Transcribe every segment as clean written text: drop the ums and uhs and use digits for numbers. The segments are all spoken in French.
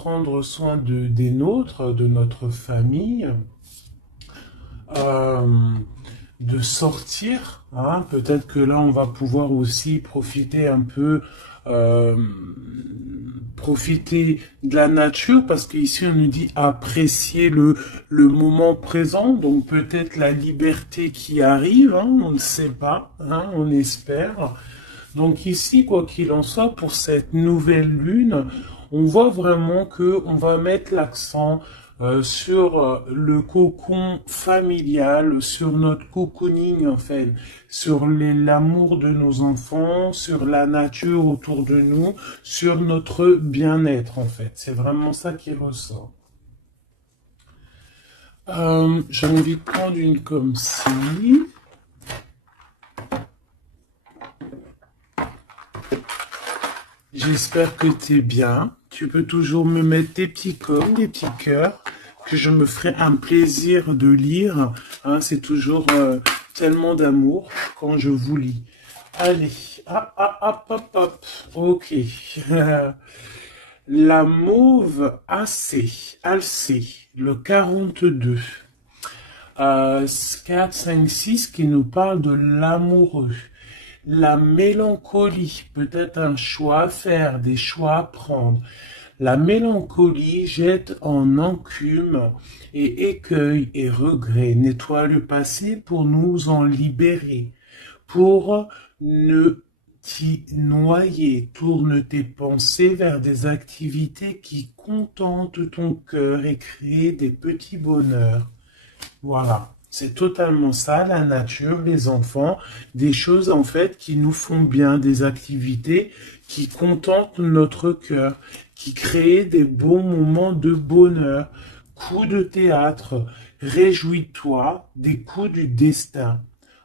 prendre soin des nôtres, de notre famille, euh, de sortir, hein. Peut-être que là, on va pouvoir aussi profiter un peu, euh, profiter de la nature, parce qu'ici, on nous dit apprécier le moment présent, donc peut-être la liberté qui arrive, hein, on ne sait pas, hein, on espère. Donc ici, quoi qu'il en soit, pour cette nouvelle lune, on voit vraiment que on va mettre l'accent sur le cocon familial, sur notre cocooning en fait, sur l'amour de nos enfants, sur la nature autour de nous, sur notre bien-être en fait. C'est vraiment ça qui ressort. J'ai envie de prendre une comme ci. J'espère que tu es bien. Tu peux toujours me mettre des petits coms, des petits cœurs, que je me ferai un plaisir de lire. Hein, c'est toujours tellement d'amour quand je vous lis. Allez, hop, hop, hop, hop, hop. Ok. La mauve Alcée, le 42. 4, 5, 6 qui nous parle de l'amoureux. La mélancolie, peut-être un choix à faire, des choix à prendre. La mélancolie jette en encume et écueil et regret, nettoie le passé pour nous en libérer, pour ne t'y noyer. Tourne tes pensées vers des activités qui contentent ton cœur et créent des petits bonheurs. Voilà, c'est totalement ça, la nature, les enfants, des choses en fait qui nous font bien, des activités qui contentent notre cœur, qui créent des bons moments de bonheur. Coups de théâtre, réjouis-toi des coups du destin.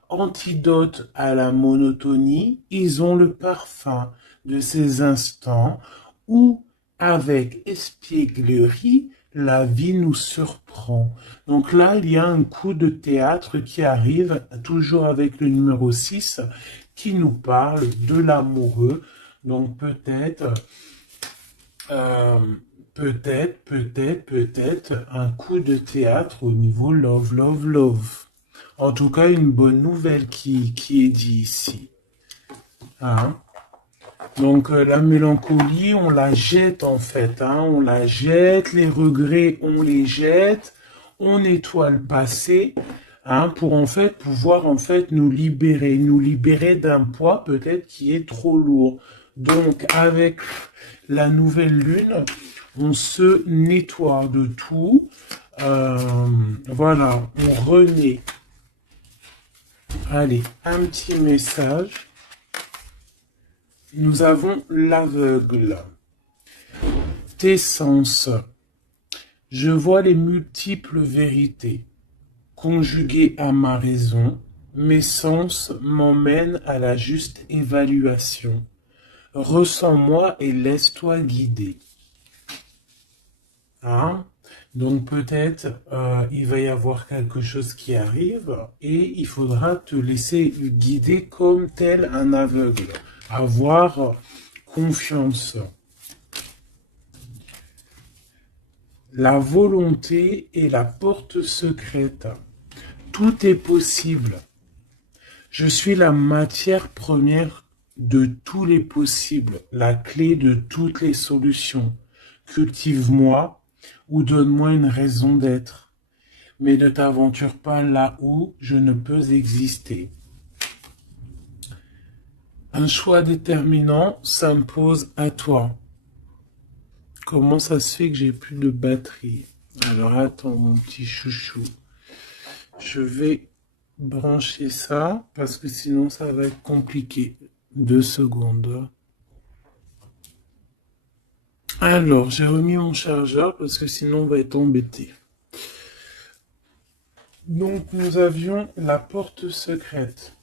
Antidote à la monotonie, ils ont le parfum de ces instants où, avec espièglerie, la vie nous surprend. Donc là, il y a un coup de théâtre qui arrive, toujours avec le numéro 6, qui nous parle de l'amoureux. Donc euh, peut-être un coup de théâtre au niveau love, love, love. En tout cas, une bonne nouvelle qui est dit ici. Hein? Donc la mélancolie, on la jette en fait, hein, on la jette, les regrets, on les jette, on nettoie le passé, hein, pour en fait pouvoir en fait nous libérer d'un poids peut-être qui est trop lourd. Donc avec la nouvelle lune, on se nettoie de tout, voilà, on renaît. Allez, un petit message. Nous avons l'aveugle. Tes sens. Je vois les multiples vérités. Conjuguées à ma raison, mes sens m'emmènent à la juste évaluation. Ressens-moi et laisse-toi guider. Hein? Donc peut-être il va y avoir quelque chose qui arrive et il faudra te laisser guider comme tel un aveugle. Avoir confiance. La volonté est la porte secrète. Tout est possible. Je suis la matière première de tous les possibles, la clé de toutes les solutions. Cultive-moi ou donne-moi une raison d'être. Mais ne t'aventure pas là où je ne peux exister. Un choix déterminant s'impose à toi. Comment ça se fait que j'ai plus de batterie? Alors attends mon petit chouchou. Je vais brancher ça parce que sinon ça va être compliqué. 2 secondes. Alors j'ai remis mon chargeur parce que sinon on va être embêté. Donc nous avions la porte secrète.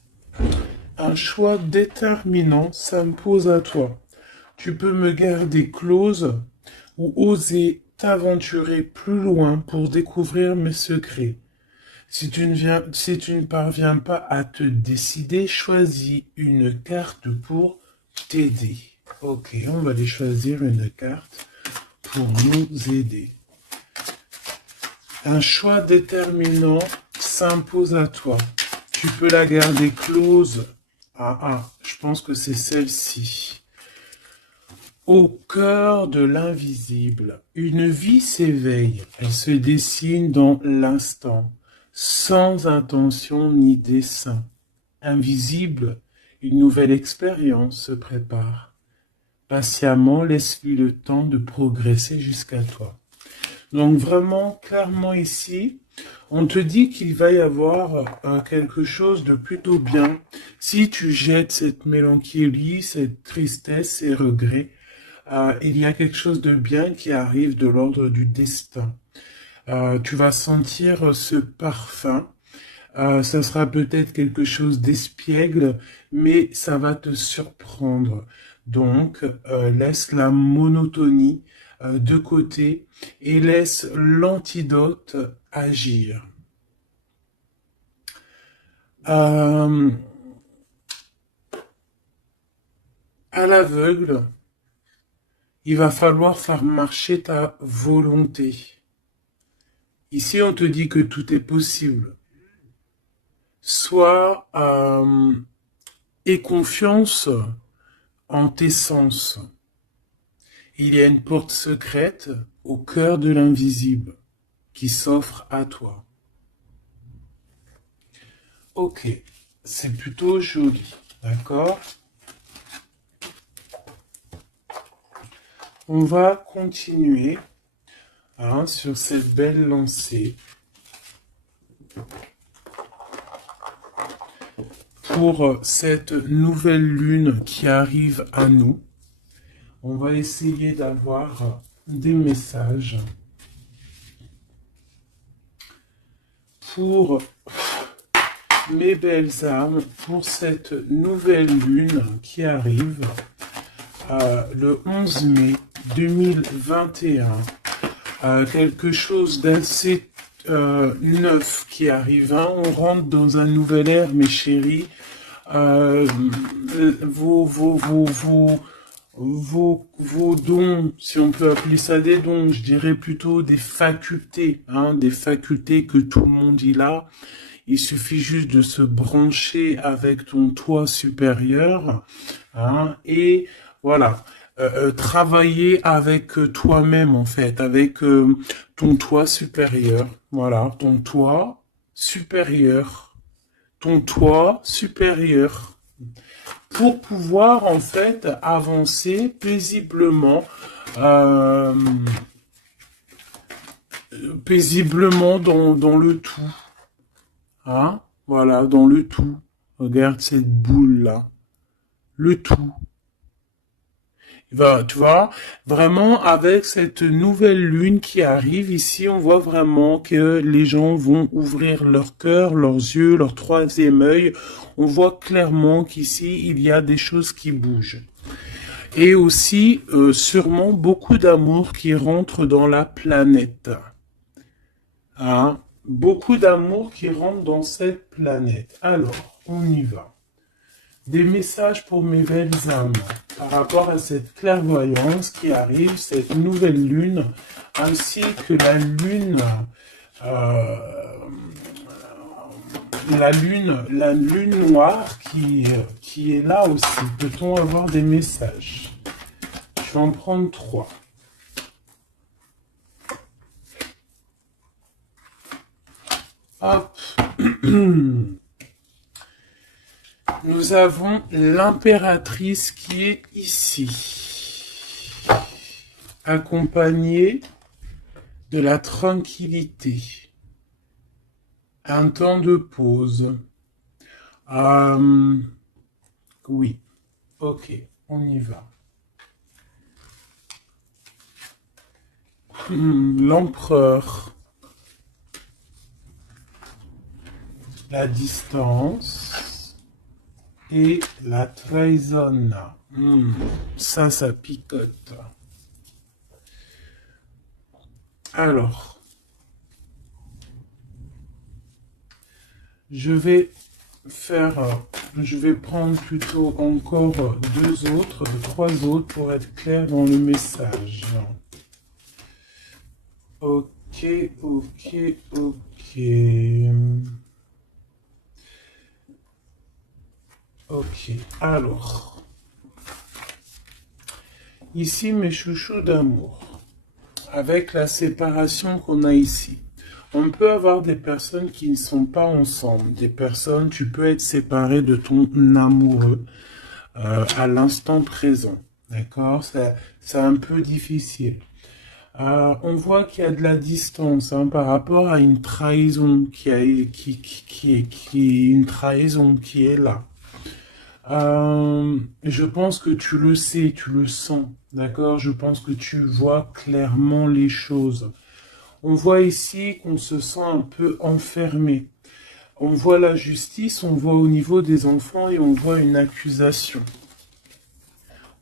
Un choix déterminant s'impose à toi. Tu peux me garder close ou oser t'aventurer plus loin pour découvrir mes secrets. Si tu ne parviens pas à te décider, choisis une carte pour t'aider. Ok, on va aller choisir une carte pour nous aider. Un choix déterminant s'impose à toi. Tu peux la garder close. Je pense que c'est celle-ci. Au cœur de l'invisible, une vie s'éveille. Elle se dessine dans l'instant, sans intention ni dessein. Invisible, une nouvelle expérience se prépare. Patiemment, laisse-lui le temps de progresser jusqu'à toi. Donc vraiment, clairement ici, on te dit qu'il va y avoir quelque chose de plutôt bien. Si tu jettes cette mélancolie, cette tristesse, ces regrets, il y a quelque chose de bien qui arrive de l'ordre du destin. Tu vas sentir ce parfum. Ça sera peut-être quelque chose d'espiègle, mais ça va te surprendre. Donc, laisse la monotonie de côté et laisse l'antidote agir. À l'aveugle, il va falloir faire marcher ta volonté. Ici, on te dit que tout est possible. Sois aie confiance en tes sens. Il y a une porte secrète au cœur de l'invisible qui s'offre à toi. Ok, c'est plutôt joli, d'accord? On va continuer sur cette belle lancée pour cette nouvelle lune qui arrive à nous. On va essayer d'avoir des messages pour mes belles âmes, pour cette nouvelle lune qui arrive le 11 mai 2021. Quelque chose d'assez neuf qui arrive. On rentre dans un nouvel ère, mes chéris. Vos dons, si on peut appeler ça des dons, je dirais plutôt des facultés, des facultés que tout le monde y a. Il suffit juste de se brancher avec ton toi supérieur, et voilà, travailler avec toi-même en fait, avec ton toi supérieur, voilà, ton toi supérieur, pour pouvoir en fait avancer paisiblement, dans le tout. Voilà, dans le tout. Regarde cette boule-là. Le tout. Tu vois, vraiment, avec cette nouvelle lune qui arrive ici, on voit vraiment que les gens vont ouvrir leur cœur, leurs yeux, leur troisième œil. On voit clairement qu'ici, il y a des choses qui bougent. Et aussi, sûrement, beaucoup d'amour qui rentre dans la planète. Beaucoup d'amour qui rentre dans cette planète. Alors, on y va. Des messages pour mes belles âmes par rapport à cette clairvoyance qui arrive, cette nouvelle lune, ainsi que la lune noire qui est là aussi. Peut-on avoir des messages? Je vais en prendre 3. Hop. Nous avons l'impératrice qui est ici, accompagnée de la tranquillité, un temps de pause. Oui, ok, on y va. L'empereur, la distance. Et la trahison, ça picote. Alors, je vais prendre plutôt encore 3 autres pour être clair dans le message. Ok, ok, ok. Ok, alors, ici mes chouchous d'amour, avec la séparation qu'on a ici. On peut avoir des personnes qui ne sont pas ensemble, des personnes, tu peux être séparé de ton amoureux à l'instant présent, d'accord? C'est un peu difficile. On voit qu'il y a de la distance hein, par rapport à une trahison qui est une trahison qui est là. Je pense que tu le sais, tu le sens, d'accord? Je pense que tu vois clairement les choses. On voit ici qu'on se sent un peu enfermé. On voit la justice, on voit au niveau des enfants et on voit une accusation.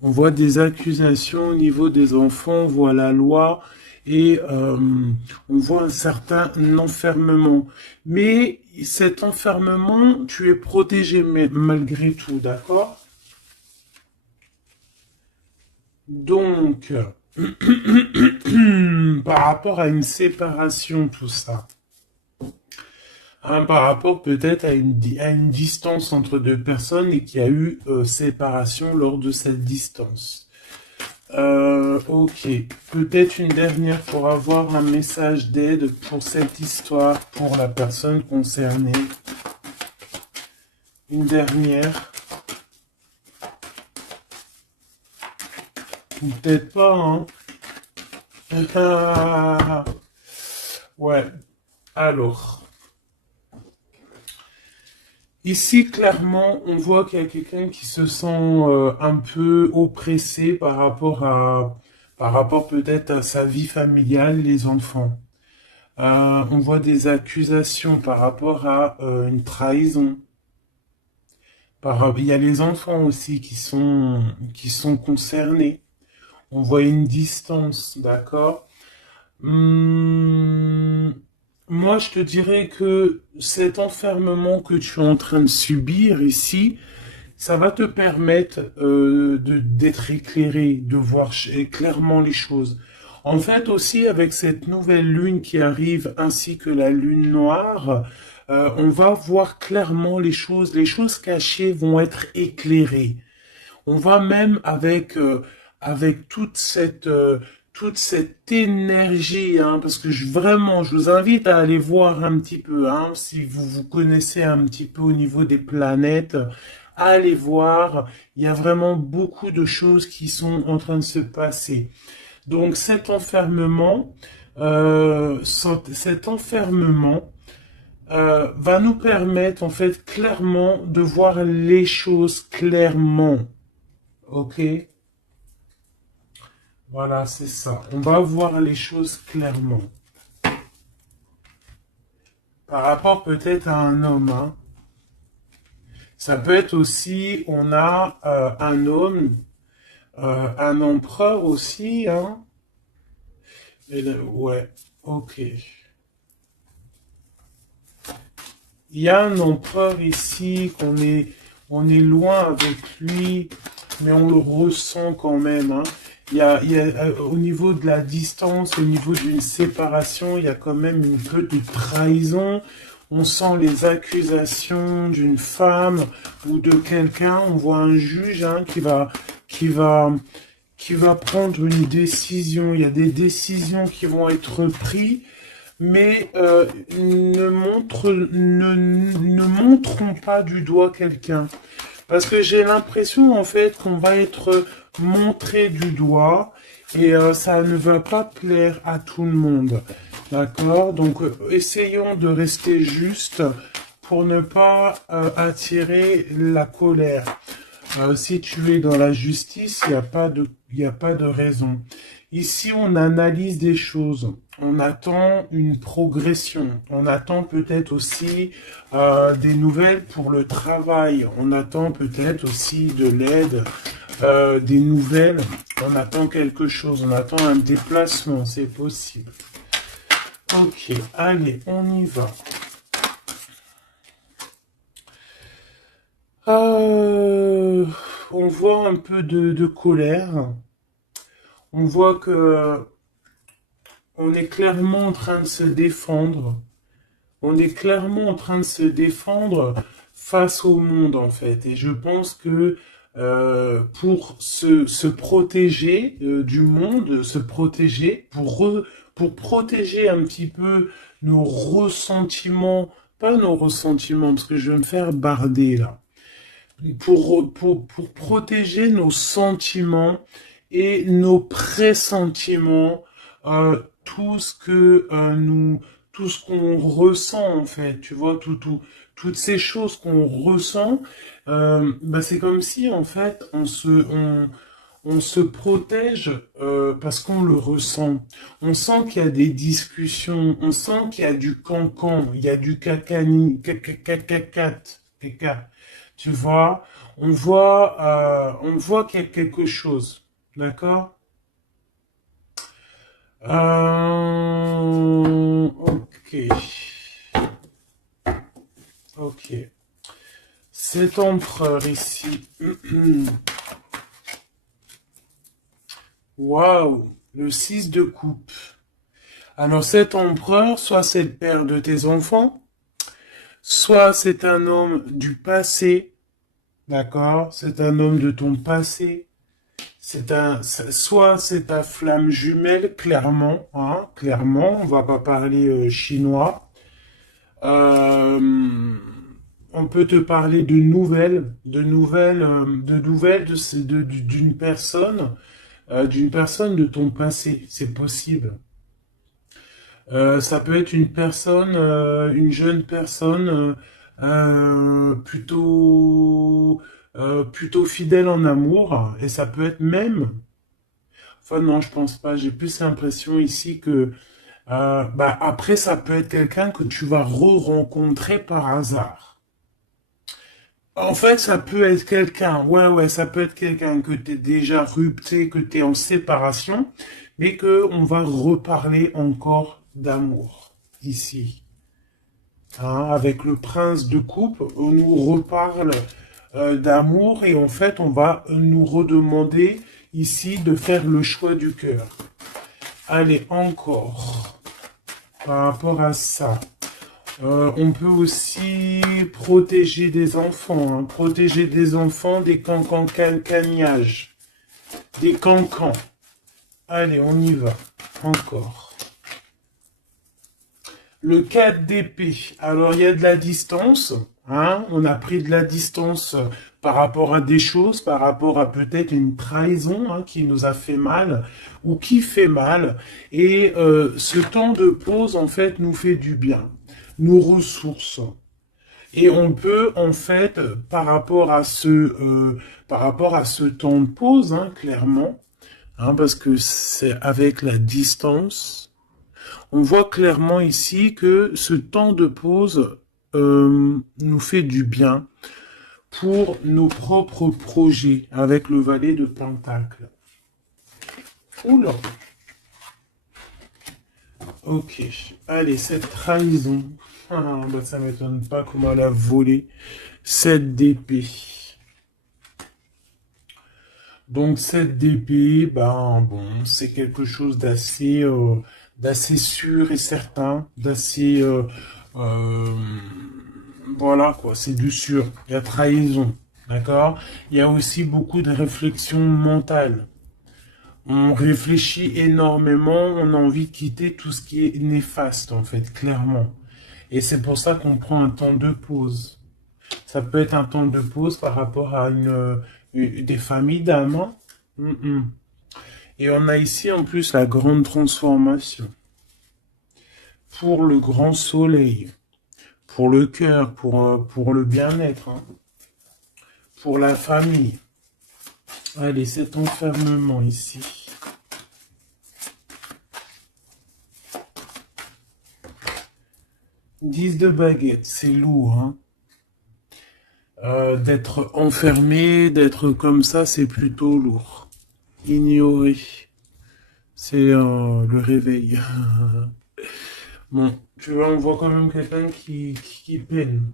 On voit des accusations au niveau des enfants, on voit la loi et on voit un certain enfermement. Mais cet enfermement, tu es protégé malgré tout, d'accord? Donc, par rapport à une séparation, tout ça, hein, par rapport peut-être à une distance entre deux personnes et qu'il y a eu séparation lors de cette distance. Ok, peut-être une dernière pour avoir un message d'aide pour cette histoire, pour la personne concernée. Une dernière. Ou peut-être pas, hein. Ouais, alors. Ici, clairement, on voit qu'il y a quelqu'un qui se sent un peu oppressé par rapport peut-être à sa vie familiale, les enfants. On voit des accusations par rapport à une trahison. Il y a les enfants aussi qui sont concernés. On voit une distance, d'accord? Hum, Moi, je te dirais que cet enfermement que tu es en train de subir ici, ça va te permettre d'être éclairé, de voir clairement les choses. En fait, aussi, avec cette nouvelle lune qui arrive, ainsi que la lune noire, on va voir clairement les choses cachées vont être éclairées. On va même avec toute cette énergie, hein, parce que vraiment, je vous invite à aller voir un petit peu, hein, si vous vous connaissez un petit peu au niveau des planètes, allez voir. Il y a vraiment beaucoup de choses qui sont en train de se passer. Donc cet enfermement va nous permettre en fait clairement de voir les choses clairement. Ok, voilà, c'est ça. On va voir les choses clairement. Par rapport peut-être à un homme, hein. Ça peut être aussi, on a un homme, un empereur aussi, hein. Ouais, ok. Il y a un empereur ici on est loin avec lui, mais on le ressent quand même, hein. Au niveau de la distance, au niveau d'une séparation, il y a quand même un peu de trahison. On sent les accusations d'une femme ou de quelqu'un. On voit un juge hein, qui va, qui va prendre une décision. Il y a des décisions qui vont être prises mais ne montrons pas du doigt quelqu'un. Parce que j'ai l'impression en fait qu'on va être montré du doigt et ça ne va pas plaire à tout le monde. D'accord? Donc essayons de rester juste pour ne pas attirer la colère. Si tu es dans la justice, il y a pas de raison. Ici, on analyse des choses. On attend une progression. On attend peut-être aussi des nouvelles pour le travail. On attend peut-être aussi de l'aide, des nouvelles. On attend quelque chose. On attend un déplacement. C'est possible. Ok, allez, on y va. On voit un peu de colère. On voit que on est clairement en train de se défendre. On est clairement en train de se défendre face au monde, en fait. Et je pense que pour se protéger du monde, se protéger, pour protéger un petit peu nos ressentiments, pas nos ressentiments, parce que je vais me faire barder là, pour protéger nos sentiments et nos pressentiments, tout ce que tout ce qu'on ressent en fait, tu vois, toutes ces choses qu'on ressent, bah, c'est comme si en fait on se protège parce qu'on le ressent. On sent qu'il y a des discussions, on sent qu'il y a du cancan, il y a du cacani, caca. Tu vois, on voit qu'il y a quelque chose, d'accord? Ok, ok. Cet empereur ici. Waouh, le 6 de coupe. Alors cet empereur, soit c'est le père de tes enfants, soit c'est un homme du passé, d'accord? C'est un homme de ton passé. Soit c'est ta flamme jumelle, clairement, hein, clairement, on va pas parler chinois. Euh, on peut te parler de nouvelles d'une personne de ton passé, c'est possible. Ça peut être une personne, une jeune personne plutôt fidèle en amour, et ça peut être même. Enfin non, je pense pas. J'ai plus l'impression ici que bah après ça peut être quelqu'un que tu vas re-rencontrer par hasard. En fait, ça peut être quelqu'un, ouais, ça peut être quelqu'un que tu es déjà rupté, que tu es en séparation, mais que on va reparler encore d'amour ici. Hein, avec le prince de coupe, on nous reparle d'amour et en fait, on va nous redemander ici de faire le choix du cœur. Allez, encore, par rapport à ça. On peut aussi protéger des enfants, hein, protéger des enfants des cancans-cagnages, des cancans. Allez, on y va. Encore. Le 4 d'épée. Alors, il y a de la distance. Hein, on a pris de la distance par rapport à des choses, par rapport à peut-être une trahison hein, qui nous a fait mal ou qui fait mal. Et ce temps de pause, en fait, nous fait du bien, nous ressource. Et on peut, en fait, par rapport à ce temps de pause, hein, clairement, hein, parce que c'est avec la distance, on voit clairement ici que ce temps de pause nous fait du bien pour nos propres projets avec le valet de Pentacle. Oula. Ok. Allez, cette trahison. Ah, bah, ça m'étonne pas comment elle a volé 7 d'épée. Donc cette d'épée, ben bon, c'est quelque chose d'assez sûr et certain, euh, voilà quoi, c'est du sûr. Il y a trahison, d'accord? Il y a aussi beaucoup de réflexion mentale. On réfléchit énormément, on a envie de quitter tout ce qui est néfaste en fait, clairement. Et c'est pour ça qu'on prend un temps de pause. Ça peut être un temps de pause par rapport à des familles d'âmes. Hein. Et on a ici en plus la grande transformation. Pour le grand soleil, pour le cœur, pour le bien-être, hein. Pour la famille. Allez, cet enfermement ici. Dix de baguette, c'est lourd, hein. D'être enfermé, d'être comme ça, c'est plutôt lourd. Ignorer, c'est le réveil. Bon, tu vois, on voit quand même quelqu'un qui peine.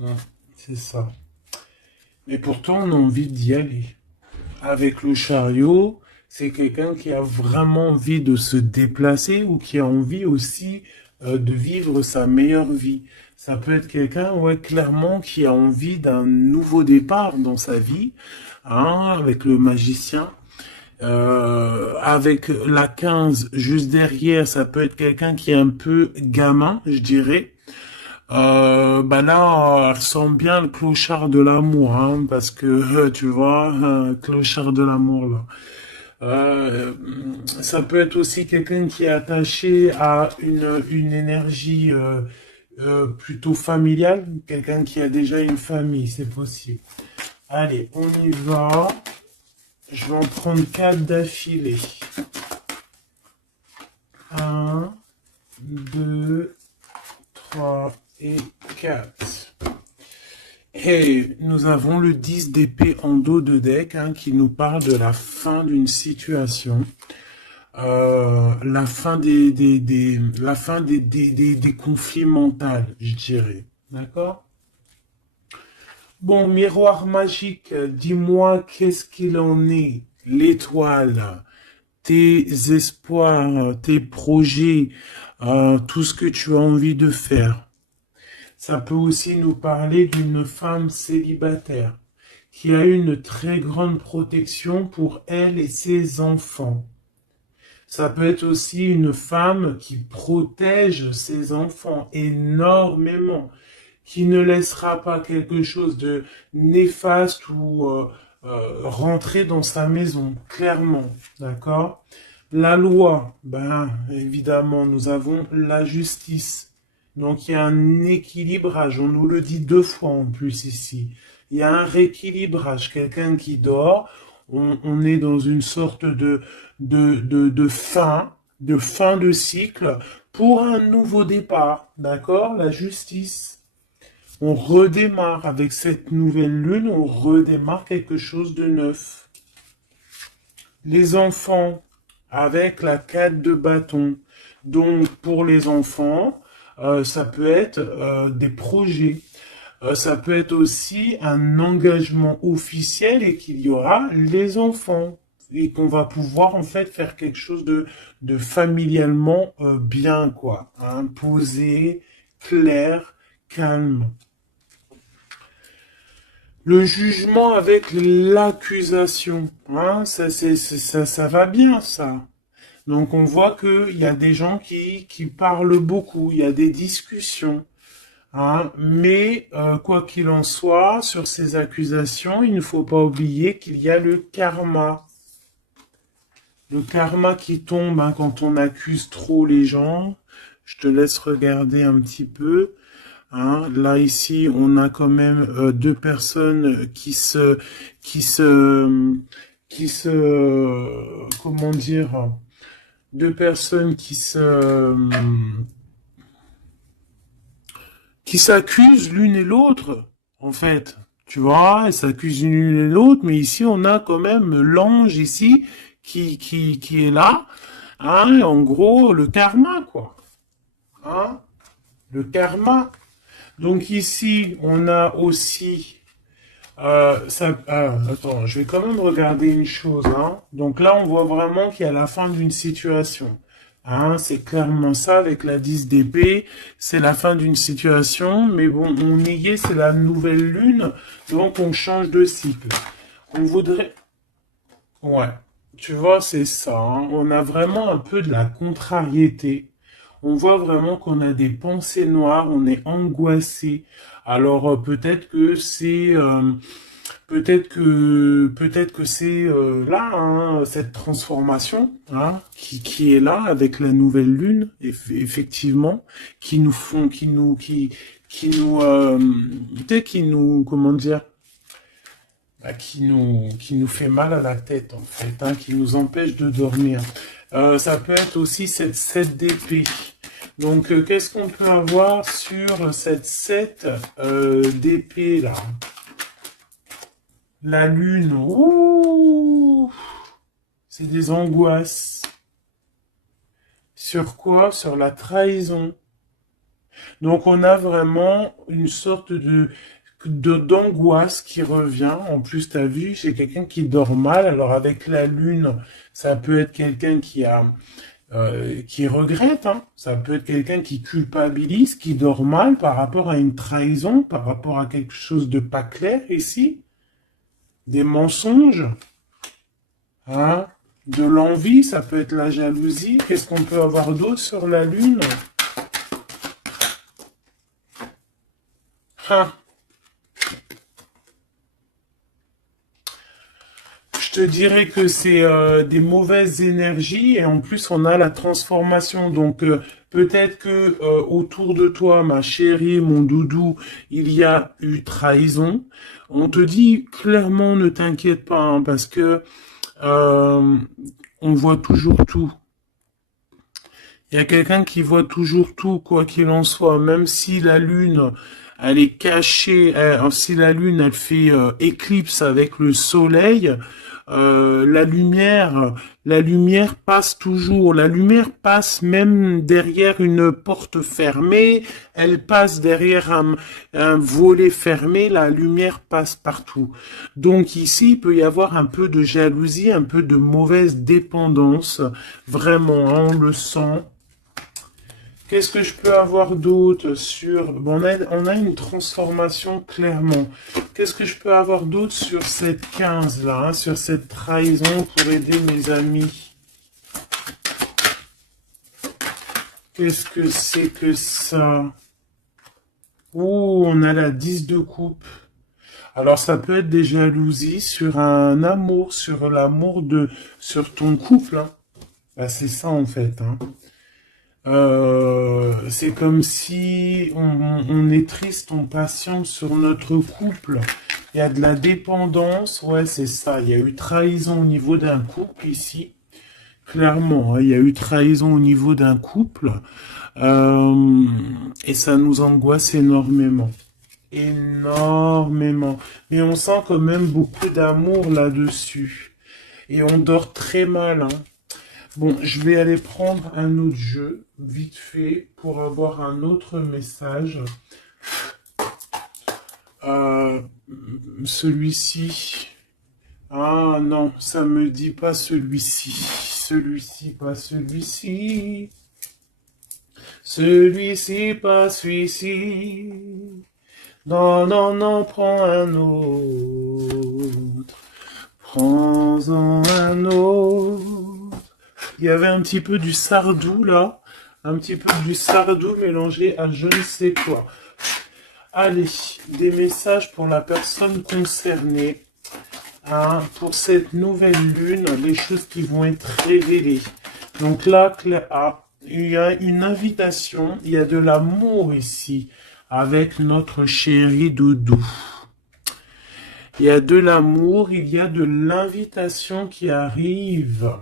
Ouais, c'est ça. Mais pourtant, on a envie d'y aller. Avec le chariot, c'est quelqu'un qui a vraiment envie de se déplacer ou qui a envie aussi de vivre sa meilleure vie. Ça peut être quelqu'un, ouais, clairement, qui a envie d'un nouveau départ dans sa vie, hein, avec le magicien. Avec la 15 juste derrière, ça peut être quelqu'un qui est un peu gamin, je dirais. Bah là, elle sent bien le clochard de l'amour, hein, parce que tu vois, clochard de l'amour là. Euh, Ça peut être aussi quelqu'un qui est attaché à une énergie plutôt familiale, quelqu'un qui a déjà une famille, c'est possible. Allez, on y va. Je vais en prendre 4 d'affilée. Un, 2, 3 et 4. Et nous avons le 10 d'épée en dos de deck, hein, qui nous parle de la fin d'une situation. La fin des conflits mentaux, je dirais. D'accord? Bon, miroir magique, dis-moi qu'est-ce qu'il en est? L'étoile, tes espoirs, tes projets, tout ce que tu as envie de faire. Ça peut aussi nous parler d'une femme célibataire qui a une très grande protection pour elle et ses enfants. Ça peut être aussi une femme qui protège ses enfants énormément, qui ne laissera pas quelque chose de néfaste ou rentrer dans sa maison, clairement, d'accord? La loi, ben évidemment, nous avons la justice. Donc il y a un équilibrage, on nous le dit 2 fois en plus ici. Il y a un rééquilibrage, quelqu'un qui dort, on est dans une sorte de fin de cycle pour un nouveau départ, d'accord? La justice. On redémarre avec cette nouvelle lune, on redémarre quelque chose de neuf. Les enfants, avec la 4 de bâton. Donc pour les enfants, ça peut être des projets. Ça peut être aussi un engagement officiel et qu'il y aura les enfants. Et qu'on va pouvoir en fait faire quelque chose de familialement bien, quoi. Hein, posé, clair, calme. Le jugement avec l'accusation, hein, ça va bien, ça. Donc on voit qu'il y a des gens qui parlent beaucoup, il y a des discussions, hein, mais quoi qu'il en soit, sur ces accusations, il ne faut pas oublier qu'il y a le karma. Le karma qui tombe, hein, quand on accuse trop les gens. Je te laisse regarder un petit peu. Hein, là ici, on a quand même 2 personnes comment dire, 2 personnes qui s'accusent l'une et l'autre, en fait. Tu vois, elles s'accusent l'une et l'autre, mais ici on a quand même l'ange ici qui est là. Hein, en gros, le karma, quoi. Hein, le karma. Donc ici, on a aussi attends, je vais quand même regarder une chose. Hein. Donc là, on voit vraiment qu'il y a la fin d'une situation. Hein, c'est clairement ça avec la 10 d'épée. C'est la fin d'une situation. Mais bon, on y est, c'est la nouvelle lune. Donc on change de cycle. On voudrait... Ouais, tu vois, c'est ça. Hein. On a vraiment un peu de la contrariété. On voit vraiment qu'on a des pensées noires, on est angoissé. Alors peut-être que c'est peut-être que c'est là, hein, cette transformation, hein, qui est là avec la nouvelle lune, effectivement, qui nous font, peut-être qui nous, comment dire, bah, qui nous fait mal à la tête en fait, hein, qui nous empêche de dormir. Ça peut être aussi cette 7 d'épée. Donc, qu'est-ce qu'on peut avoir sur cette 7 d'épée là? La lune, ouh, c'est des angoisses. Sur quoi? Sur la trahison. Donc, on a vraiment une sorte de... d'angoisse qui revient. En plus, t'as vu, c'est quelqu'un qui dort mal. Alors avec la lune, ça peut être quelqu'un qui regrette, hein. Ça peut être quelqu'un qui culpabilise, qui dort mal par rapport à une trahison, par rapport à quelque chose de pas clair ici, des mensonges, hein, de l'envie, ça peut être la jalousie. Qu'est-ce qu'on peut avoir d'autre sur la lune? Hein. Je te dirais que c'est des mauvaises énergies et en plus on a la transformation. Donc peut-être que autour de toi, ma chérie, mon doudou, il y a eu trahison. On te dit clairement ne t'inquiète pas hein, parce que on voit toujours tout. Il y a quelqu'un qui voit toujours tout, quoi qu'il en soit, même si la lune, elle est cachée, si la lune, elle fait éclipse avec le soleil, la lumière passe toujours. La lumière passe même derrière une porte fermée, elle passe derrière un volet fermé, la lumière passe partout. Donc ici, il peut y avoir un peu de jalousie, un peu de mauvaise dépendance, vraiment, hein, on le sent. Qu'est-ce que je peux avoir d'autre sur... Bon, on a une transformation clairement. Qu'est-ce que je peux avoir d'autre sur cette 15-là, hein, sur cette trahison pour aider mes amis? Qu'est-ce que c'est que ça? Oh, on a la 10 de coupe. Alors, ça peut être des jalousies sur un amour, sur l'amour sur ton couple, hein. Bah, c'est ça, en fait, hein. C'est comme si on est triste, on patiente sur notre couple. Il y a de la dépendance, ouais, c'est ça. Il y a eu trahison au niveau d'un couple ici. Clairement, hein, il y a eu trahison au niveau d'un couple. Et ça nous angoisse énormément. Énormément. Mais on sent quand même beaucoup d'amour là-dessus. Et on dort très mal, hein. Bon, je vais aller prendre un autre jeu, vite fait, pour avoir un autre message. Celui-ci. Ah non, ça me dit pas celui-ci. Celui-ci, pas celui-ci. Celui-ci, pas celui-ci. Non, non, non, prends un autre. Prends-en un autre. Il y avait un petit peu du Sardou là, un petit peu du Sardou mélangé à je ne sais quoi. Allez, des messages pour la personne concernée, hein, pour cette nouvelle lune, les choses qui vont être révélées. Donc là, il y a une invitation, il y a de l'amour ici, avec notre chéri doudou. Il y a de l'amour, il y a de l'invitation qui arrive.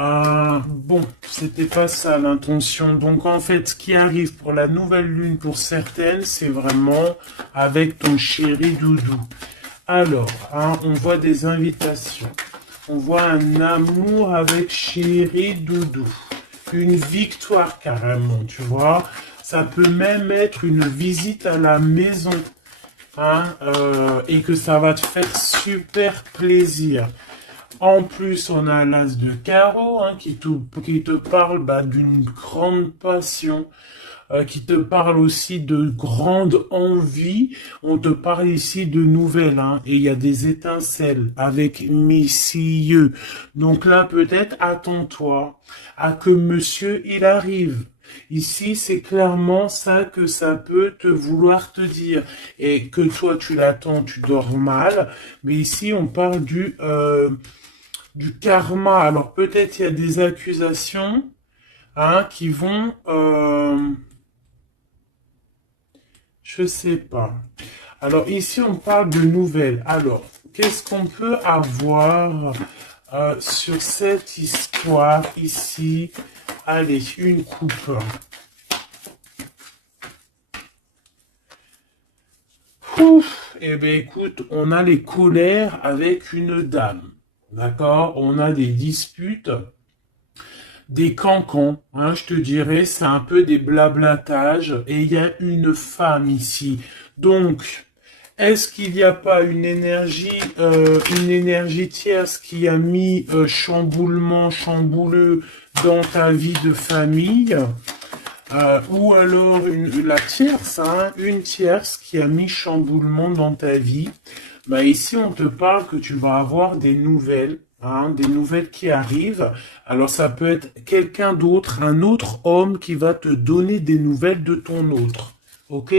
Bon, c'était pas ça l'intention. Donc en fait, ce qui arrive pour la nouvelle lune pour certaines, c'est vraiment avec ton chéri doudou. Alors, hein, on voit des invitations. On voit un amour avec chéri doudou. Une victoire carrément, tu vois. Ça peut même être une visite à la maison. Hein, et que ça va te faire super plaisir. En plus, on a l'as de carreau hein, qui te parle d'une grande passion, qui te parle aussi de grande envie. On te parle ici de nouvelles, hein, et il y a des étincelles avec messieurs. Donc là, peut-être, attends-toi à que monsieur, il arrive. Ici, c'est clairement ça que ça peut te vouloir te dire. Et que toi, tu l'attends, tu dors mal. Mais ici, on parle du karma. Alors, peut-être il y a des accusations hein, qui vont... je sais pas. Alors, ici, on parle de nouvelles. Alors, qu'est-ce qu'on peut avoir sur cette histoire ici? Allez, une coupe. Ouf, eh bien, écoute, on a les colères avec une dame. D'accord? On a des disputes. des cancans, hein, je te dirais, c'est un peu des blablatages, et il y a une femme ici. Donc, est-ce qu'il n'y a pas une énergie tierce qui a mis chamboulement, chambouleux dans ta vie de famille, ou alors la tierce, hein, une tierce qui a mis chamboulement dans ta vie. Bah ici, on te parle que tu vas avoir des nouvelles, hein, des nouvelles qui arrivent. Alors ça peut être quelqu'un d'autre, un autre homme qui va te donner des nouvelles de ton autre. Ok?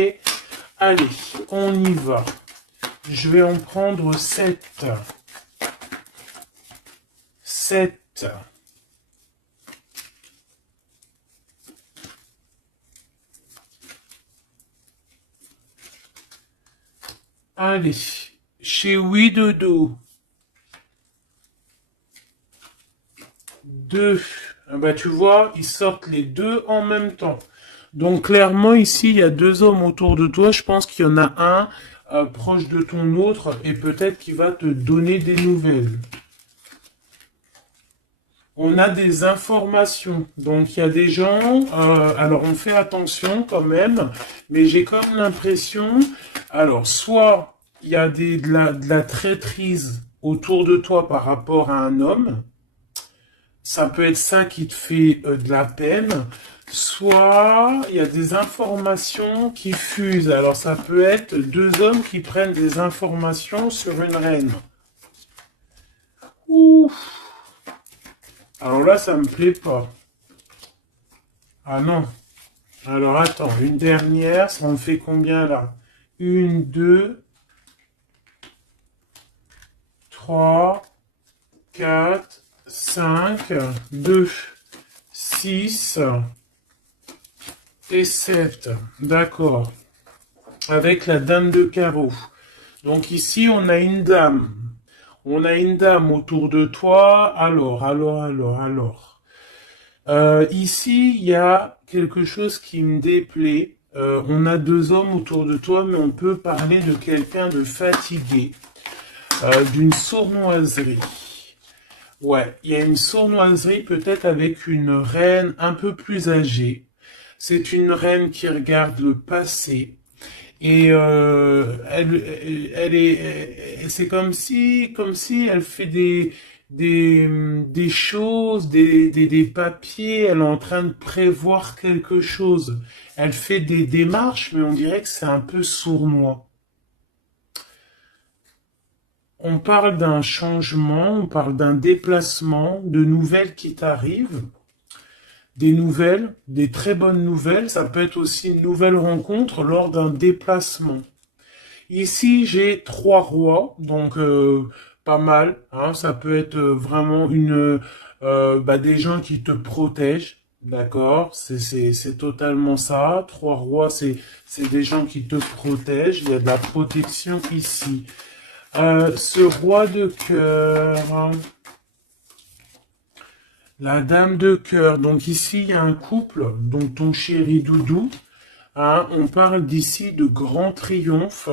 Allez, on y va. Je vais en prendre 7. 7. Allez, chez Oui Dodo. 2. Ah bah, tu vois, ils sortent les deux en même temps. Donc clairement ici, il y a deux hommes autour de toi. Je pense qu'il y en a un proche de ton autre et peut-être qu'il va te donner des nouvelles. On a des informations. Donc il y a des gens, alors on fait attention quand même, mais j'ai comme l'impression, alors soit il y a de la traîtrise autour de toi par rapport à un homme, ça peut être ça qui te fait de la peine, soit il y a des informations qui fusent. Alors ça peut être deux hommes qui prennent des informations sur une reine. Ouf. Alors là, ça me plaît pas. Ah non. Alors attends, une dernière, ça en fait combien là? Une, deux, trois, quatre, 5, 2, 6 et 7. D'accord. Avec la dame de carreau. Donc ici, on a une dame. On a une dame autour de toi. Alors. Ici, il y a quelque chose qui me déplaît. On a deux hommes autour de toi, mais on peut parler de quelqu'un de fatigué, d'une sournoiserie. Ouais, il y a une sournoiserie peut-être avec une reine un peu plus âgée. C'est une reine qui regarde le passé et c'est comme si elle fait des choses, des papiers. Elle est en train de prévoir quelque chose. Elle fait des démarches, mais on dirait que c'est un peu sournois. On parle d'un changement, on parle d'un déplacement, de nouvelles qui t'arrivent, des nouvelles, des très bonnes nouvelles. Ça peut être aussi une nouvelle rencontre lors d'un déplacement. Ici, j'ai trois rois, donc pas mal. Hein, ça peut être vraiment des gens qui te protègent. D'accord, c'est totalement ça. Trois rois, c'est des gens qui te protègent. Il y a de la protection ici. Ce roi de cœur, hein. La dame de cœur. Donc ici, il y a un couple, donc ton chéri Doudou. Hein, on parle d'ici de grand triomphe,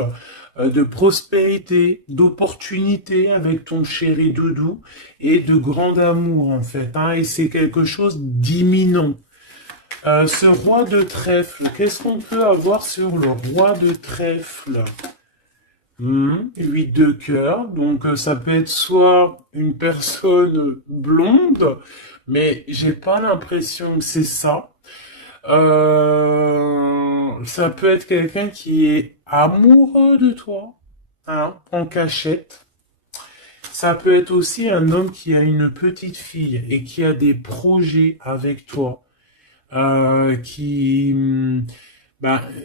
de prospérité, d'opportunité avec ton chéri Doudou et de grand amour en fait. Hein, et c'est quelque chose d'imminent. Ce roi de trèfle, qu'est-ce qu'on peut avoir sur le roi de trèfle? 8 de cœur, donc ça peut être soit une personne blonde, mais j'ai pas l'impression que c'est ça. Ça peut être quelqu'un qui est amoureux de toi, hein, en cachette. Ça peut être aussi un homme qui a une petite fille et qui a des projets avec toi, ben,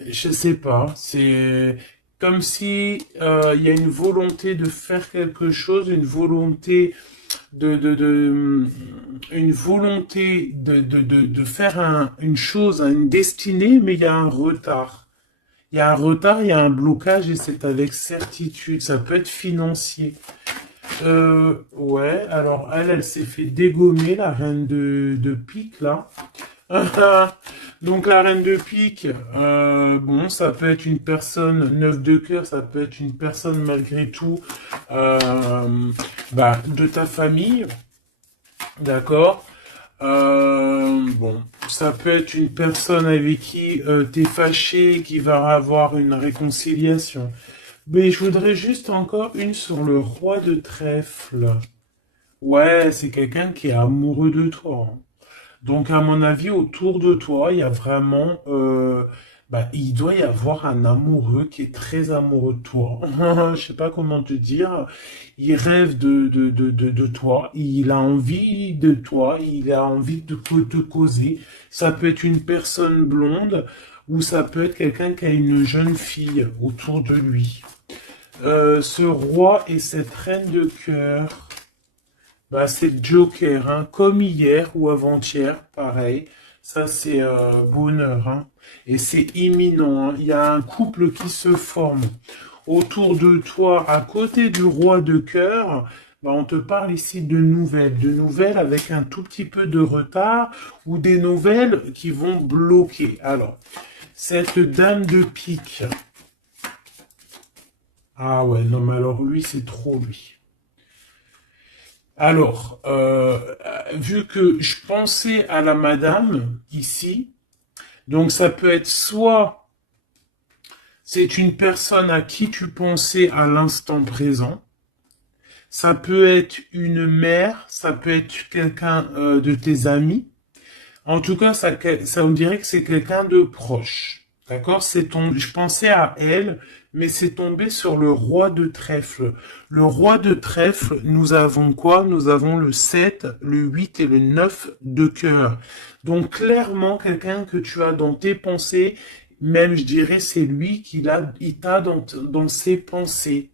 je sais pas, c'est comme si il y a une volonté de faire quelque chose, une volonté une volonté de faire une chose, une destinée, mais il y a un retard. Il y a un retard, il y a un blocage et c'est avec certitude. Ça peut être financier. Ouais, alors elle s'est fait dégommer, la reine de pique, là. Donc la reine de pique, bon, ça peut être une personne, 9 de cœur, ça peut être une personne malgré tout de ta famille, d'accord. Bon, ça peut être une personne avec qui t'es fâché, qui va avoir une réconciliation. Mais je voudrais juste encore une sur le roi de trèfle. Ouais, c'est quelqu'un qui est amoureux de toi, hein. Donc, à mon avis, autour de toi, il y a vraiment, il doit y avoir un amoureux qui est très amoureux de toi. Je sais pas comment te dire. Il rêve de toi. Il a envie de toi. Il a envie de te causer. Ça peut être une personne blonde ou ça peut être quelqu'un qui a une jeune fille autour de lui. Ce roi et cette reine de cœur. Bah, c'est Joker, hein, comme hier ou avant-hier, pareil. Ça, c'est bonheur, hein. Et c'est imminent, hein. Il y a un couple qui se forme autour de toi, à côté du roi de cœur. Bah, on te parle ici de nouvelles avec un tout petit peu de retard ou des nouvelles qui vont bloquer. Alors, cette dame de pique. Ah ouais, non, mais alors lui, c'est trop lui. Alors, vu que je pensais à la madame ici, donc ça peut être soit c'est une personne à qui tu pensais à l'instant présent, ça peut être une mère, ça peut être quelqu'un de tes amis. En tout cas, ça on dirait que c'est quelqu'un de proche. D'accord? Je pensais à elle, mais c'est tombé sur le roi de trèfle. Le roi de trèfle, nous avons quoi? Nous avons le 7, le 8 et le 9 de cœur. Donc, clairement, quelqu'un que tu as dans tes pensées, même, je dirais, c'est lui il t'a dans ses pensées.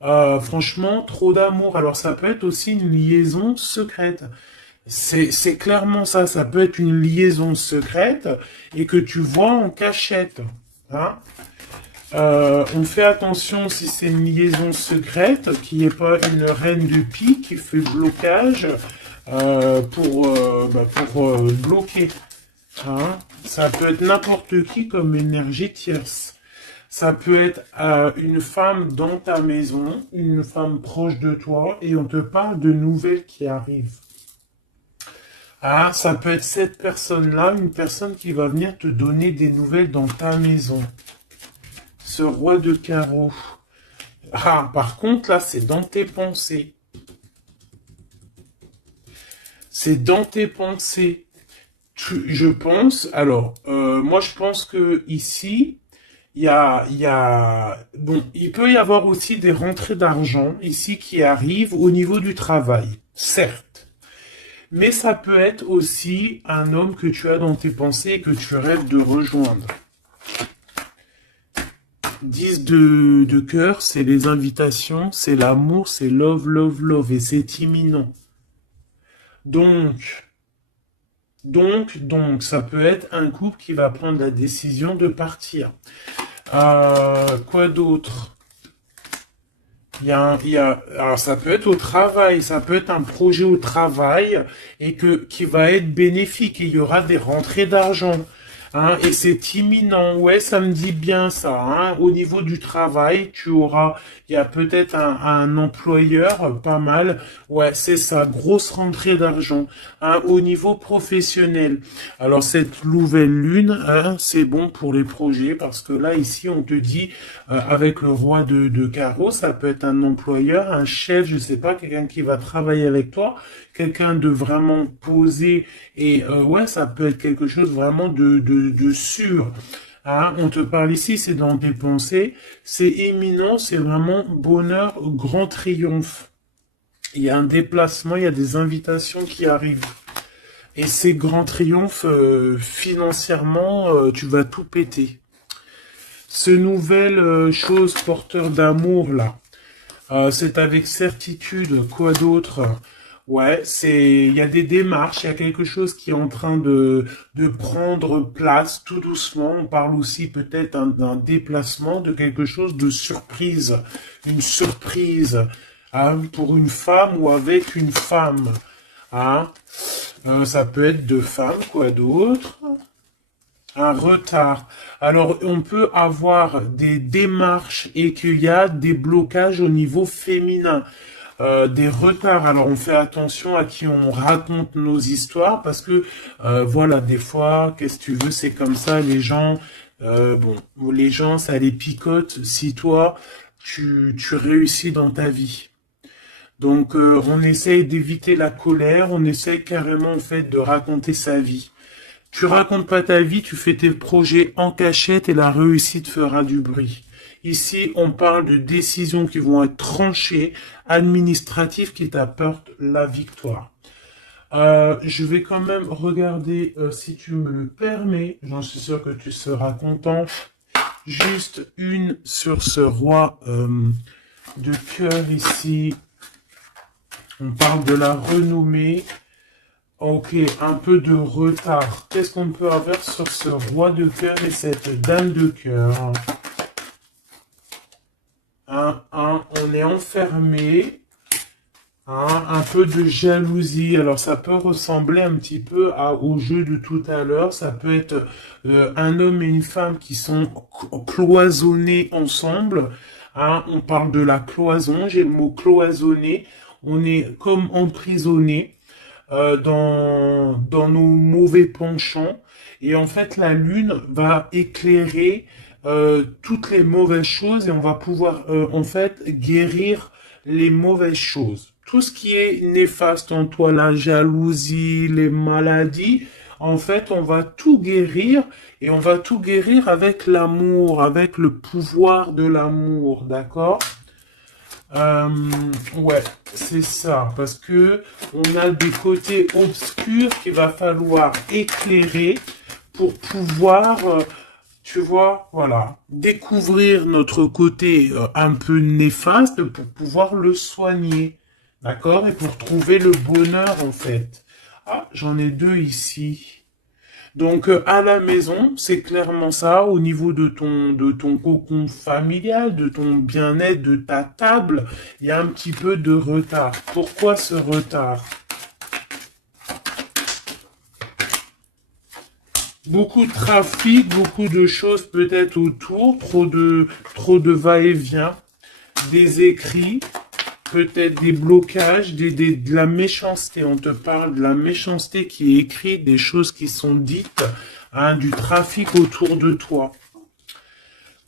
Franchement, trop d'amour. Alors, ça peut être aussi une liaison secrète. C'est clairement ça. Ça peut être une liaison secrète et que tu vois en cachette. Hein. On fait attention si c'est une liaison secrète, qui n'est pas une reine de pique qui fait blocage pour bloquer. Hein. Ça peut être n'importe qui comme énergie tierce. Ça peut être une femme dans ta maison, une femme proche de toi, et on te parle de nouvelles qui arrivent. Ah, ça peut être cette personne-là, une personne qui va venir te donner des nouvelles dans ta maison. Ce roi de carreau. Ah, par contre, là, c'est dans tes pensées. C'est dans tes pensées. Je pense, alors, moi, je pense que ici, bon, il peut y avoir aussi des rentrées d'argent ici qui arrivent au niveau du travail, certes. Mais ça peut être aussi un homme que tu as dans tes pensées et que tu rêves de rejoindre. 10 de cœur, c'est les invitations, c'est l'amour, c'est love, love, love, et c'est imminent. Donc, ça peut être un couple qui va prendre la décision de partir. Quoi d'autre? Alors ça peut être au travail, ça peut être un projet au travail et qui va être bénéfique. Et il y aura des rentrées d'argent. Hein, et c'est imminent. Ouais, ça me dit bien ça. Hein. Au niveau du travail, il y a peut-être un employeur, pas mal. Ouais, c'est ça, grosse rentrée d'argent. Hein, au niveau professionnel. Alors cette nouvelle lune, hein, c'est bon pour les projets parce que là ici on te dit avec le roi de carreau, ça peut être un employeur, un chef, je sais pas, quelqu'un qui va travailler avec toi, quelqu'un de vraiment posé et ouais, ça peut être quelque chose vraiment de sûr. Hein, on te parle ici, c'est dans tes pensées, c'est imminent, c'est vraiment bonheur, grand triomphe. Il y a un déplacement, il y a des invitations qui arrivent. Et ces grands triomphes, financièrement, tu vas tout péter. Ce nouvel chose porteur d'amour, là, c'est avec certitude, quoi d'autre? Ouais, il y a des démarches, il y a quelque chose qui est en train de prendre place tout doucement. On parle aussi peut-être d'un déplacement, de quelque chose de surprise. Une surprise, hein, pour une femme ou avec une femme. Hein. Ça peut être deux femmes, quoi d'autre? Un retard. Alors, on peut avoir des démarches et qu'il y a des blocages au niveau féminin. des retards. Alors on fait attention à qui on raconte nos histoires parce que voilà, des fois, qu'est-ce que tu veux, c'est comme ça, les gens, bon, les gens, ça les picote si toi, tu réussis dans ta vie. Donc on essaye d'éviter la colère, on essaye carrément en fait de raconter sa vie. Tu racontes pas ta vie, tu fais tes projets en cachette et la réussite fera du bruit. Ici, on parle de décisions qui vont être tranchées, administratives qui t'apportent la victoire. Je vais quand même regarder, si tu me le permets, j'en suis sûr que tu seras content, juste une sur ce roi de cœur ici. On parle de la renommée. Ok, un peu de retard. Qu'est-ce qu'on peut avoir sur ce roi de cœur et cette dame de cœur? On est enfermé. Un peu de jalousie. Alors ça peut ressembler un petit peu au jeu de tout à l'heure. Ça peut être un homme et une femme qui sont cloisonnés ensemble. On parle de la cloison. J'ai le mot cloisonné. On est comme emprisonné dans nos mauvais penchants. Et en fait, la lune va éclairer toutes les mauvaises choses et on va pouvoir en fait guérir les mauvaises choses. Tout ce qui est néfaste en toi, la jalousie, les maladies, en fait, on va tout guérir et on va tout guérir avec l'amour, avec le pouvoir de l'amour, d'accord? Ouais, c'est ça, parce que on a des côtés obscurs qu'il va falloir éclairer pour pouvoir, tu vois, voilà, découvrir notre côté un peu néfaste pour pouvoir le soigner, d'accord? Et pour trouver le bonheur, en fait. Ah, j'en ai deux ici. Donc à la maison, c'est clairement ça, au niveau de ton cocon familial, de ton bien-être, de ta table, il y a un petit peu de retard. Pourquoi ce retard? Beaucoup de trafic, beaucoup de choses peut-être autour, trop de va-et-vient, des écrits, peut-être des blocages, de la méchanceté. On te parle de la méchanceté qui est écrite, des choses qui sont dites, du trafic autour de toi.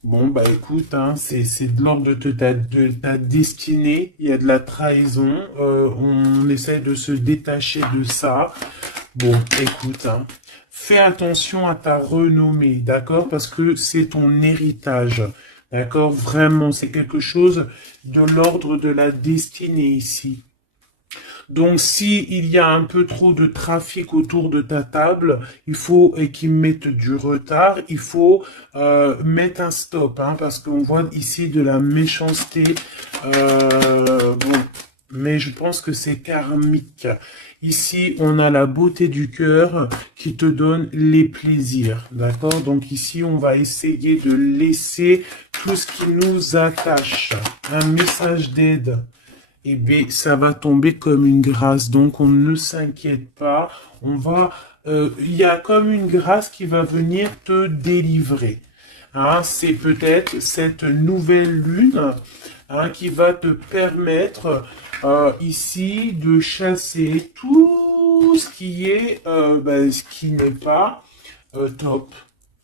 Bon, bah écoute, c'est de l'ordre de ta destinée, il y a de la trahison, on essaie de se détacher de ça. Bon, écoute, fais attention à ta renommée, d'accord? Parce que c'est ton héritage. D'accord? Vraiment, c'est quelque chose de l'ordre de la destinée ici. Donc, si il y a un peu trop de trafic autour de ta table, il faut, et qu'ils mettent du retard, il faut mettre un stop, parce qu'on voit ici de la méchanceté. Bon, mais je pense que c'est karmique. Ici, on a la beauté du cœur qui te donne les plaisirs, d'accord? Donc ici, on va essayer de laisser tout ce qui nous attache. Un message d'aide. Eh bien, ça va tomber comme une grâce. Donc, on ne s'inquiète pas. Il y a comme une grâce qui va venir te délivrer. C'est peut-être cette nouvelle lune qui va te permettre ici de chasser tout ce qui est, ce qui n'est pas top.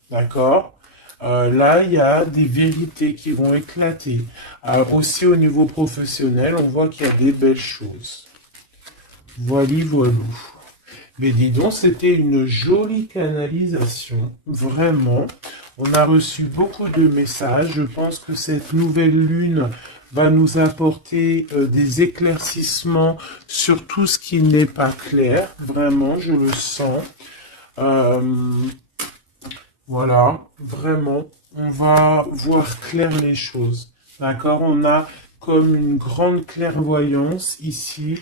D'accord? Là, il y a des vérités qui vont éclater. Aussi au niveau professionnel, on voit qu'il y a des belles choses. Voilou. Mais dis donc, c'était une jolie canalisation. Vraiment. On a reçu beaucoup de messages. Je pense que cette nouvelle lune va nous apporter des éclaircissements sur tout ce qui n'est pas clair. Vraiment, je le sens. Voilà, vraiment, on va voir clair les choses. D'accord? On a comme une grande clairvoyance ici.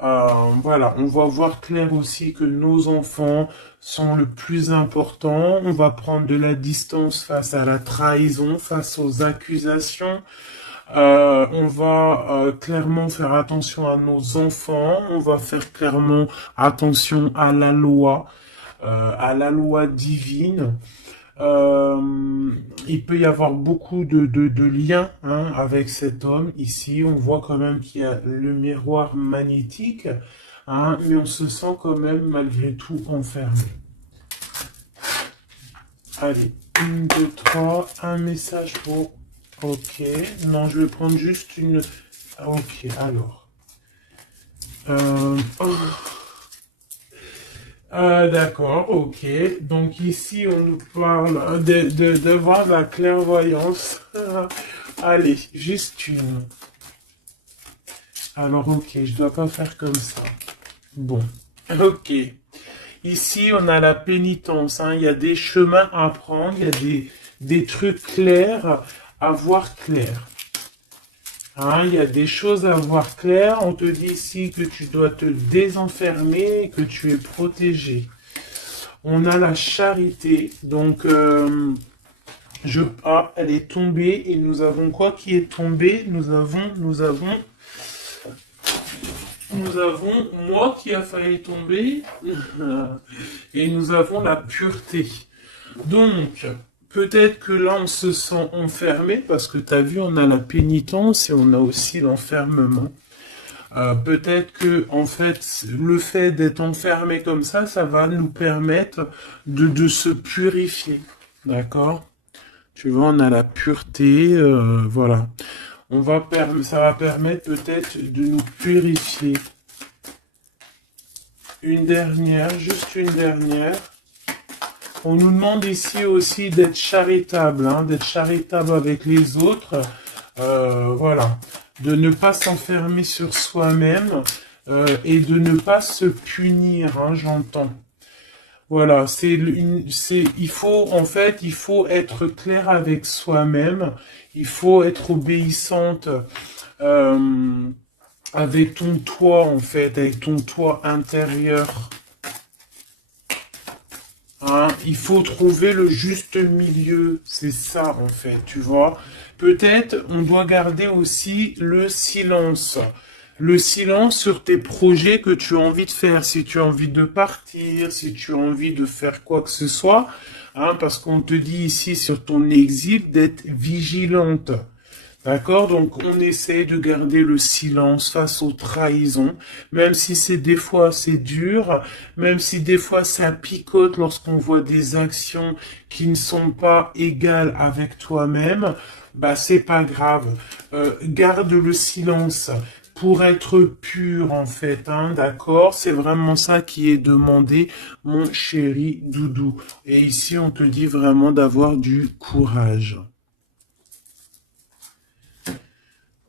Voilà, on va voir clair aussi que nos enfants sont le plus important. On va prendre de la distance face à la trahison, face aux accusations. On va clairement faire attention à nos enfants. On va faire clairement attention à la loi divine. Il peut y avoir beaucoup de liens hein, avec cet homme. Ici, on voit quand même qu'il y a le miroir magnétique, hein, mais on se sent quand même malgré tout enfermé. Allez, 1, 2, 3, un message pour... Ok, non, je vais prendre juste une... Ok, alors. Oh. D'accord, ok. Donc ici, on nous parle de voir la clairvoyance. Allez, juste une. Alors, ok, je dois pas faire comme ça. Bon, ok. Ici, on a la pénitence. Hein. Il y a des chemins à prendre, il y a des trucs clairs à voir clair. Hein, il y a des choses à voir clair. On te dit ici que tu dois te désenfermer, que tu es protégé. On a la charité. Donc, elle est tombée. Et nous avons quoi qui est tombé? Nous avons moi qui a failli tomber. Et nous avons la pureté. Donc, peut-être que là, on se sent enfermé parce que tu as vu, on a la pénitence et on a aussi l'enfermement. Peut-être que, en fait, le fait d'être enfermé comme ça va nous permettre de se purifier. D'accord? Tu vois, on a la pureté, voilà. Ça va permettre peut-être de nous purifier. Une dernière, juste une dernière. On nous demande ici aussi d'être charitable, hein, d'être charitable avec les autres. Voilà. De ne pas s'enfermer sur soi-même et de ne pas se punir, hein, j'entends. Voilà, il faut être clair avec soi-même. Il faut être obéissante avec ton toi, en fait, avec ton toi intérieur. Hein, il faut trouver le juste milieu, c'est ça en fait, tu vois. Peut-être on doit garder aussi le silence. Le silence sur tes projets que tu as envie de faire, si tu as envie de partir, si tu as envie de faire quoi que ce soit, hein, parce qu'on te dit ici sur ton exil d'être vigilante. D'accord? Donc, on essaie de garder le silence face aux trahisons, même si des fois c'est dur, même si des fois ça picote lorsqu'on voit des actions qui ne sont pas égales avec toi-même, bah, c'est pas grave. Garde le silence pour être pur, en fait, hein, d'accord? C'est vraiment ça qui est demandé, mon chéri doudou. Et ici, on te dit vraiment d'avoir du courage.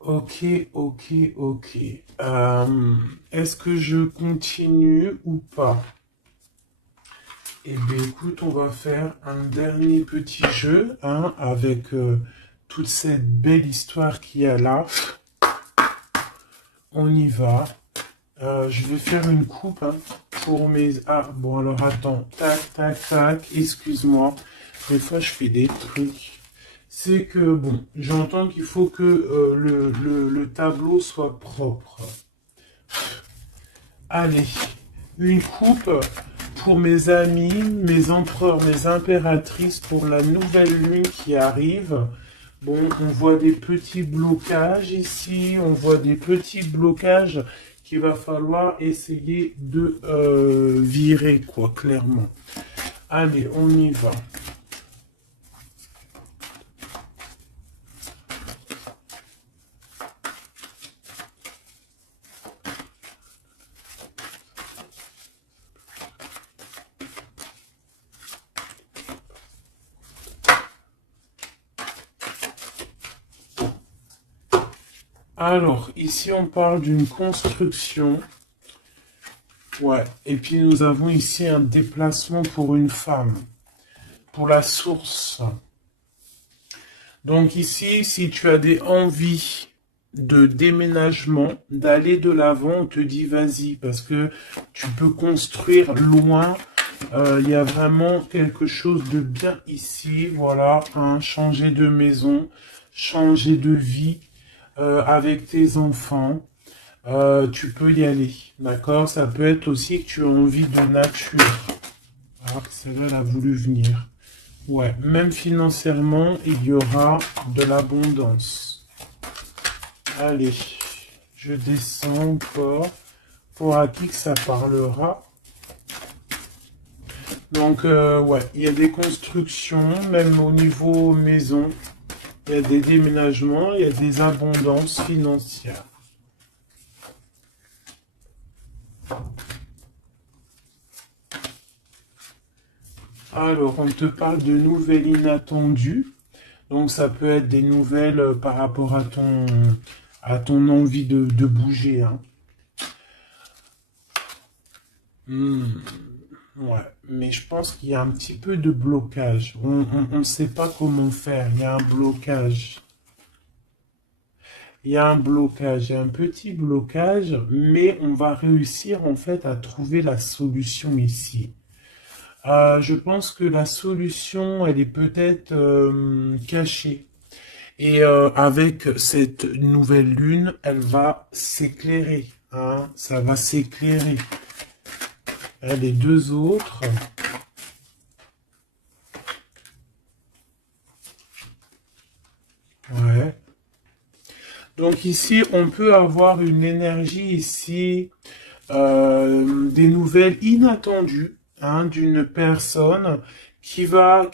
Ok, ok, ok. Est-ce que je continue ou pas? Eh bien, écoute, on va faire un dernier petit jeu hein, avec toute cette belle histoire qu'il y a là. On y va. Je vais faire une coupe hein, pour mes... Ah, bon, alors attends. Tac, tac, tac. Excuse-moi. Des fois, je fais des trucs. C'est que, bon, j'entends qu'il faut que le tableau soit propre. Allez, une coupe pour mes amis, mes empereurs, mes impératrices, pour la nouvelle lune qui arrive. Bon, on voit des petits blocages ici, on voit des petits blocages qu'il va falloir essayer de virer, quoi, clairement. Allez, on y va. Alors, ici, on parle d'une construction. Ouais, et puis nous avons ici un déplacement pour une femme, pour la source. Donc ici, si tu as des envies de déménagement, d'aller de l'avant, on te dit vas-y, parce que tu peux construire loin. Il y a vraiment quelque chose de bien ici, voilà, hein, changer de maison, changer de vie. Avec tes enfants, tu peux y aller, d'accord? Ça peut être aussi que tu as envie de nature. Alors que celle-là, elle a voulu venir. Ouais, même financièrement, il y aura de l'abondance. Allez, je descends encore. Pour à qui que ça parlera. Donc, ouais, il y a des constructions, même au niveau maison. Il y a des déménagements, il y a des abondances financières. Alors, on te parle de nouvelles inattendues. Donc, ça peut être des nouvelles par rapport à ton envie de bouger. Hein. Ouais, mais je pense qu'il y a un petit peu de blocage. On ne sait pas comment faire. Il y a un blocage. Il y a un blocage, il y a un petit blocage, mais on va réussir en fait à trouver la solution ici. Je pense que la solution, elle est peut-être cachée. Et avec cette nouvelle lune, elle va s'éclairer. Hein, ça va s'éclairer. Les deux autres. Ouais. Donc ici, on peut avoir une énergie ici, des nouvelles inattendues hein, d'une personne qui va,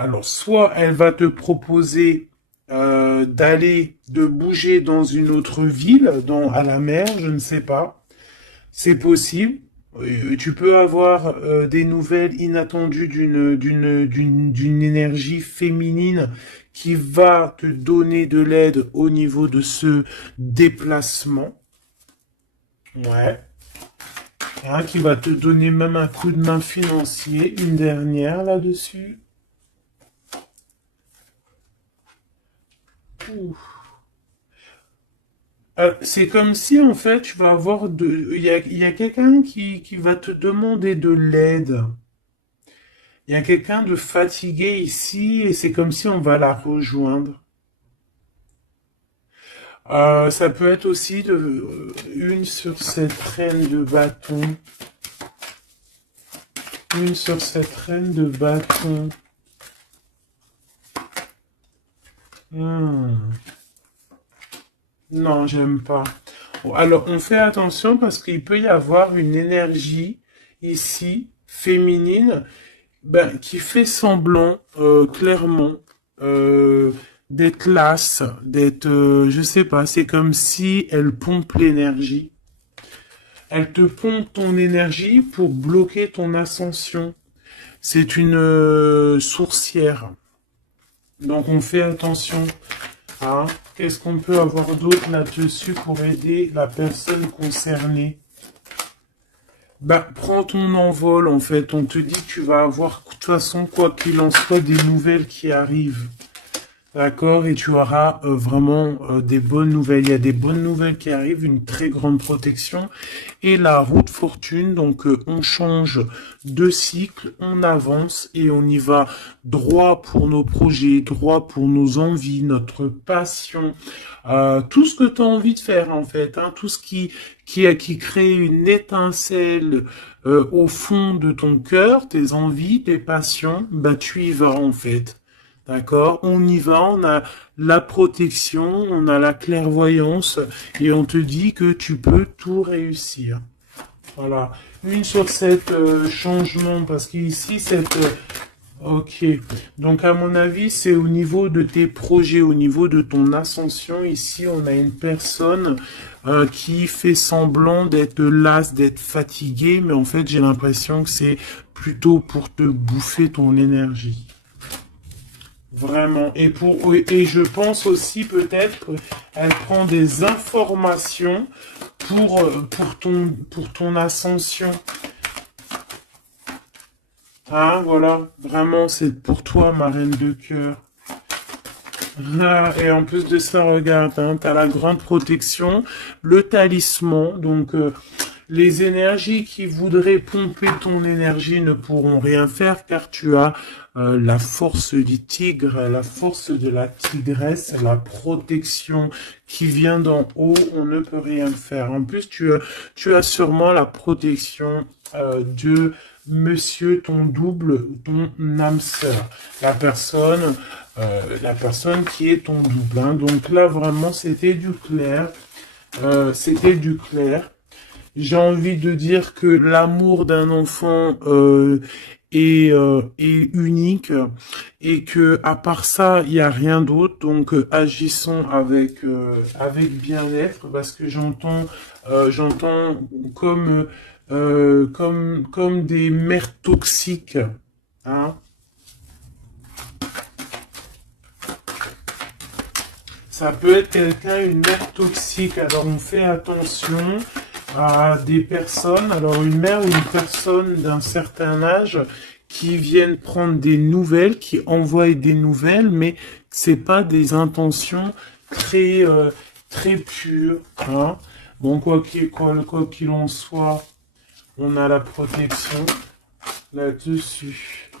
alors soit elle va te proposer de bouger dans une autre ville, à la mer, je ne sais pas, c'est possible. Tu peux avoir des nouvelles inattendues d'une énergie féminine qui va te donner de l'aide au niveau de ce déplacement. Ouais. Hein, qui va te donner même un coup de main financier. Une dernière là-dessus. C'est comme si en fait tu vas avoir il y a quelqu'un qui va te demander de l'aide. Il y a quelqu'un de fatigué ici et c'est comme si on va la rejoindre. Ça peut être aussi une sur cette reine de bâton. Une sur cette reine de bâton. Non, j'aime pas. Bon, alors, on fait attention parce qu'il peut y avoir une énergie ici, féminine, ben, qui fait semblant, clairement, d'être lasse, d'être, je sais pas, c'est comme si elle pompe l'énergie. Elle te pompe ton énergie pour bloquer ton ascension. C'est une sourcière. Donc on fait attention. Hein. Qu'est-ce qu'on peut avoir d'autre là-dessus pour aider la personne concernée? Bah, prends ton envol en fait. On te dit que tu vas avoir, de toute façon, quoi qu'il en soit, des nouvelles qui arrivent. D'accord, et tu auras vraiment des bonnes nouvelles. Il y a des bonnes nouvelles qui arrivent, une très grande protection. Et la route fortune, donc on change de cycle, on avance et on y va droit pour nos projets, droit pour nos envies, notre passion, tout ce que tu as envie de faire en fait, hein, tout ce qui crée une étincelle au fond de ton cœur, tes envies, tes passions, bah tu y vas en fait. D'accord? On y va, on a la protection, on a la clairvoyance et on te dit que tu peux tout réussir. Voilà. Une sur cette changement parce qu'ici cette ok. Donc à mon avis, c'est au niveau de tes projets, au niveau de ton ascension. Ici, on a une personne qui fait semblant d'être lasse, d'être fatiguée, mais en fait, j'ai l'impression que c'est plutôt pour te bouffer ton énergie. Vraiment. Et je pense aussi peut-être qu'elle prend des informations pour ton ascension. Hein, voilà. Vraiment, c'est pour toi, ma reine de cœur. Ah, et en plus de ça, regarde, hein, t'as la grande protection, le talisman. Donc, Les énergies qui voudraient pomper ton énergie ne pourront rien faire car tu as la force du tigre, la force de la tigresse, la protection qui vient d'en haut, on ne peut rien faire. En plus, tu as sûrement la protection de monsieur, ton double, ton âme sœur, la personne qui est ton double. Hein. Donc là, vraiment, c'était du clair. C'était du clair. J'ai envie de dire que l'amour d'un enfant est unique et que à part ça, il n'y a rien d'autre. Donc agissons avec bien-être parce que j'entends comme des mères toxiques. Hein. Ça peut être quelqu'un, une mère toxique. Alors on fait attention à des personnes, alors une mère ou une personne d'un certain âge qui viennent prendre des nouvelles, qui envoient des nouvelles, mais c'est pas des intentions très pures. Hein. Bon, quoi qu'il en soit, on a la protection là-dessus.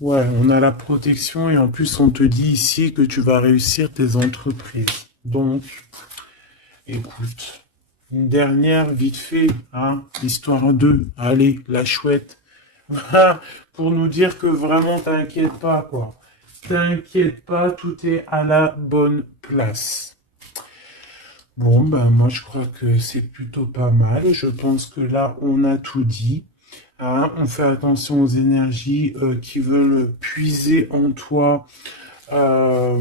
Ouais, on a la protection et en plus on te dit ici que tu vas réussir tes entreprises. Donc, écoute. Une dernière, vite fait, hein, histoire 2. Allez, la chouette. Pour nous dire que vraiment, t'inquiète pas, quoi. T'inquiète pas, tout est à la bonne place. Bon, ben, moi, je crois que c'est plutôt pas mal. Je pense que là, on a tout dit. Hein, on fait attention aux énergies qui veulent puiser en toi, ben,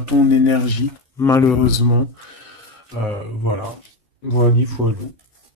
ton énergie. Malheureusement, voilà, voilà, voilà.